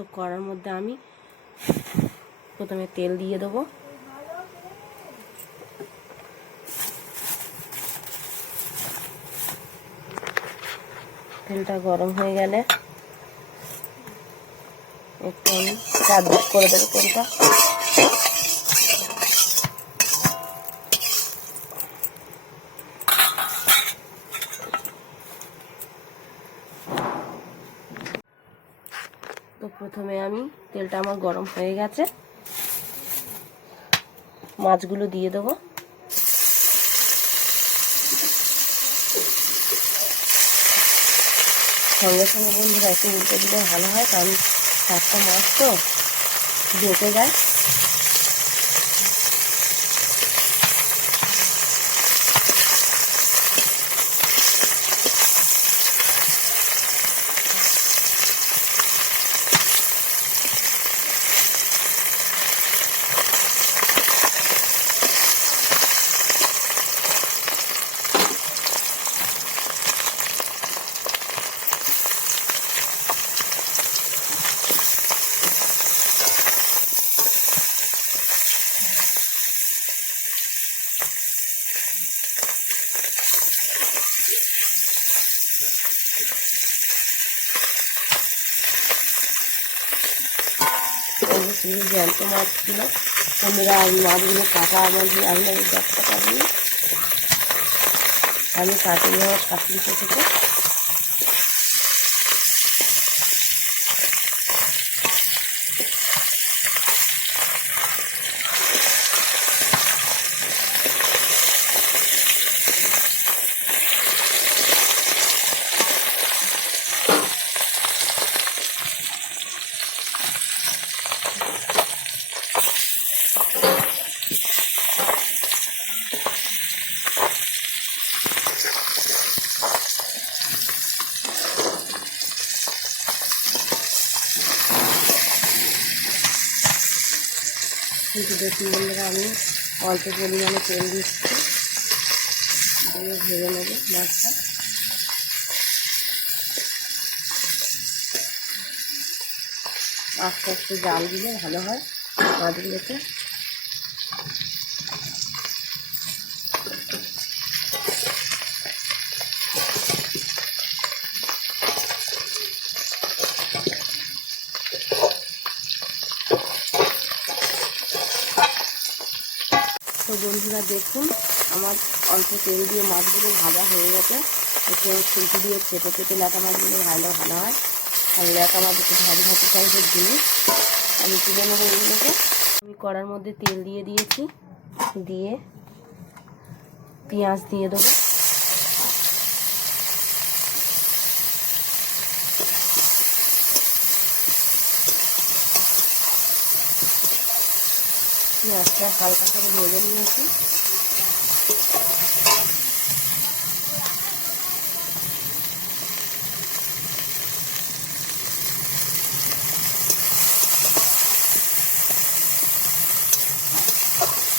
তো কড়ার মধ্যে আমি প্রথমে তেল দিয়ে দেবো। তেলটা গরম হয়ে গেলে একটু আমি চারদিক করে দেবো তেলটা। তো প্রথমে আমি তেলটা আমার গরম হয়ে গেছে, মাছগুলো দিয়ে দেবো। সঙ্গে সঙ্গে বন্ধুরা একটু উল্টে দিলে ভালো হয়, কারণ টাটকা মাছ তো বেঁচে যায়। জ্যান্ত মাছ ছিল বন্ধুরা, মাছগুলো কাটা আমাদের আপনাদের দেখতে পাবেন, আমি কাটিয়ে নেওয়ার শাশুড়ি থেকে। কিন্তু দেখুন বন্ধুরা, আমি অল্প পরিমাণে তেল দিচ্ছি, দিয়ে ভেজে নেবো মাছটা। আস্তে আস্তে জাল দিলে ভালো হয় মাছগুলোতে। তো বন্ধুরা দেখুন, আমার অল্প তেল দিয়ে মাছগুলো ভাজা হয়ে গেছে। একটু খুঁটি দিয়ে চেপে চেপে ল্যাটা মাছগুলো ভালো হয়, আর ল্যাটা মাছ একটু ভাজি ভাজি টাইপের জিনিস। আমি তুলে নেবো এগুলোকে। আমি কড়ার মধ্যে তেল দিয়ে দিয়েছি, দিয়ে পেঁয়াজ দিয়ে দেবো। পেঁয়াজটা হালকা করে ভেজে নিয়েছি।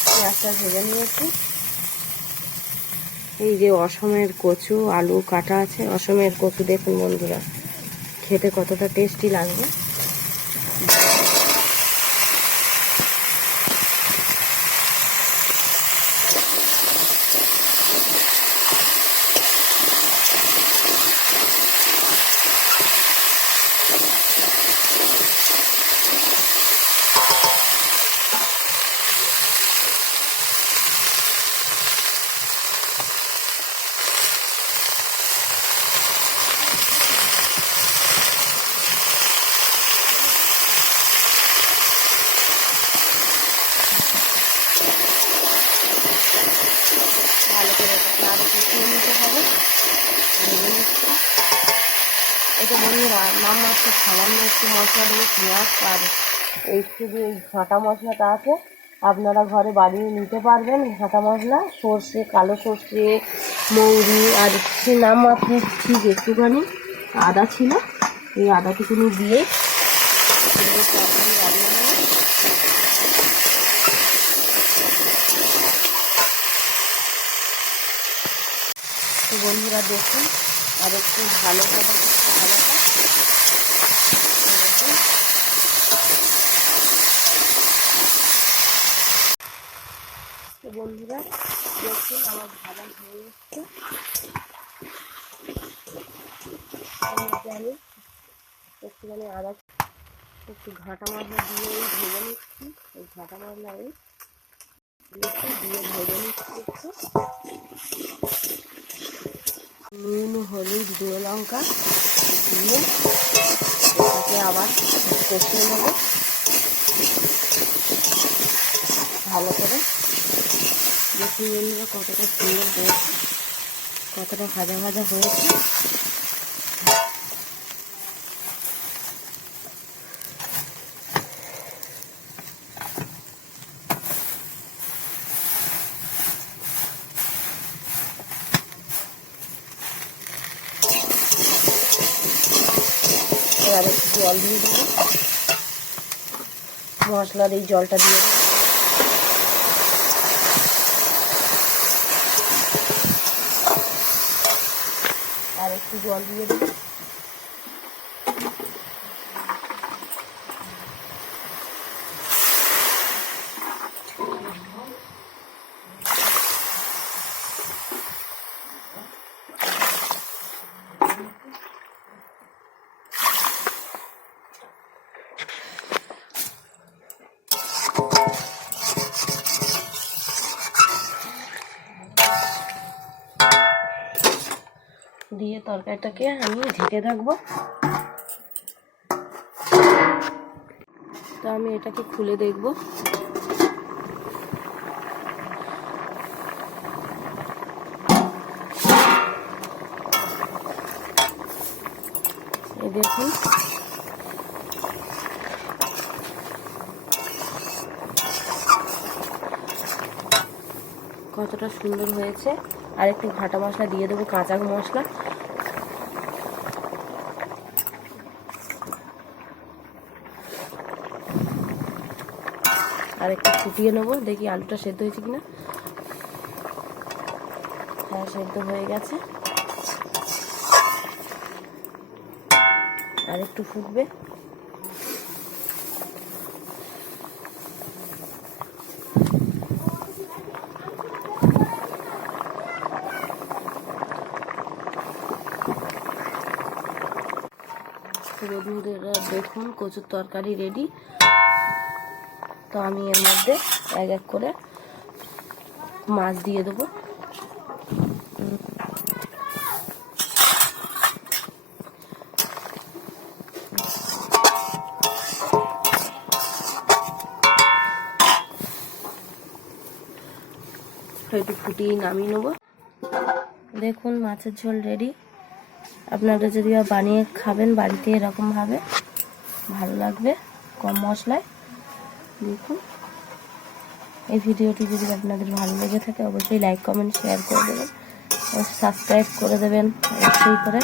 পেঁয়াজটা ভেজে নিয়েছি। এই যে অসমের কচু আলু কাটা আছে, অসমের কচু দেখুন বন্ধুরা, খেতে কতটা টেস্টি লাগবে। ভালো করে এটাকে আরও কষিয়ে নিতে হবে। এটা বন্ধুরা নাম মাত্র সামান্য একটু মশলা দেবো, পেঁয়াজ আর এই শুধু এই ঘাটা মশলাটা আছে, আপনারা ঘরে বানিয়ে নিতে পারবেন। ঘাটা মশলা সর্ষে, কালো সর্ষে, মৌরি আর সে নাম মাত্র ঠিক একটুখানি আদা ছিল, এই আদাটুকুনি দিয়ে বানিয়ে নেব। তো বন্ধুরা দেখুন, আর একটু ভালোভাবে দেখুন, বন্ধুরা, দেখুন আমার ভাজা হয়ে যাচ্ছে। আমি একটুখানি আদা, একটু ঘাটা মশলা দিয়ে ভেজে নিচ্ছি। এই ঘাটা মশলা দিয়ে ভেজে নিচ্ছি একটু। নুন, হলুদ, গুঁড়ো লঙ্কা দিয়ে এটাকে আবার কষিয়ে নেব ভালো করে। দেখুন বন্ধুরা কতটা সুন্দর হয়েছে, কতটা ভাজা ভাজা হয়েছে। এবার একটু জল দিয়ে দেবো, মশলার এই জলটা দিয়ে দেবো। আর একটু জল দিয়ে দেবো। দিয়ে তরকারিটাকে আমি ঢেকে রাখবো। তো আমি এটাকে খুলে দেখব। এই দেখুন কতটা সুন্দর হয়েছে। আর একটু ঘাটা মশলা দিয়ে দেবো, কাঁচা মশলা। আর একটু ফুটিয়ে নেবো, দেখি আলুটা সেদ্ধ হয়েছে কিনা। হ্যাঁ, সেদ্ধ হয়ে গেছে। আর একটু ফুটবে। বন্ধুরা দেখুন কচুর তরকারি রেডি। তো আমি এর মধ্যে এক এক করে মাছ দিয়ে দেবো। একটু ফুটিয়ে নামিয়ে নেব। দেখুন মাছের ঝোল রেডি। আপনারা যদি বানিয়ে খাবেন বাড়িতে এরকমভাবে, ভালো লাগবে, কম মশলায়। দেখুন এই ভিডিওটি যদি আপনাদের ভালো লেগে থাকে অবশ্যই লাইক, কমেন্ট, শেয়ার করে দেবেন, সাবস্ক্রাইব করে দেবেন অবশ্যই করে।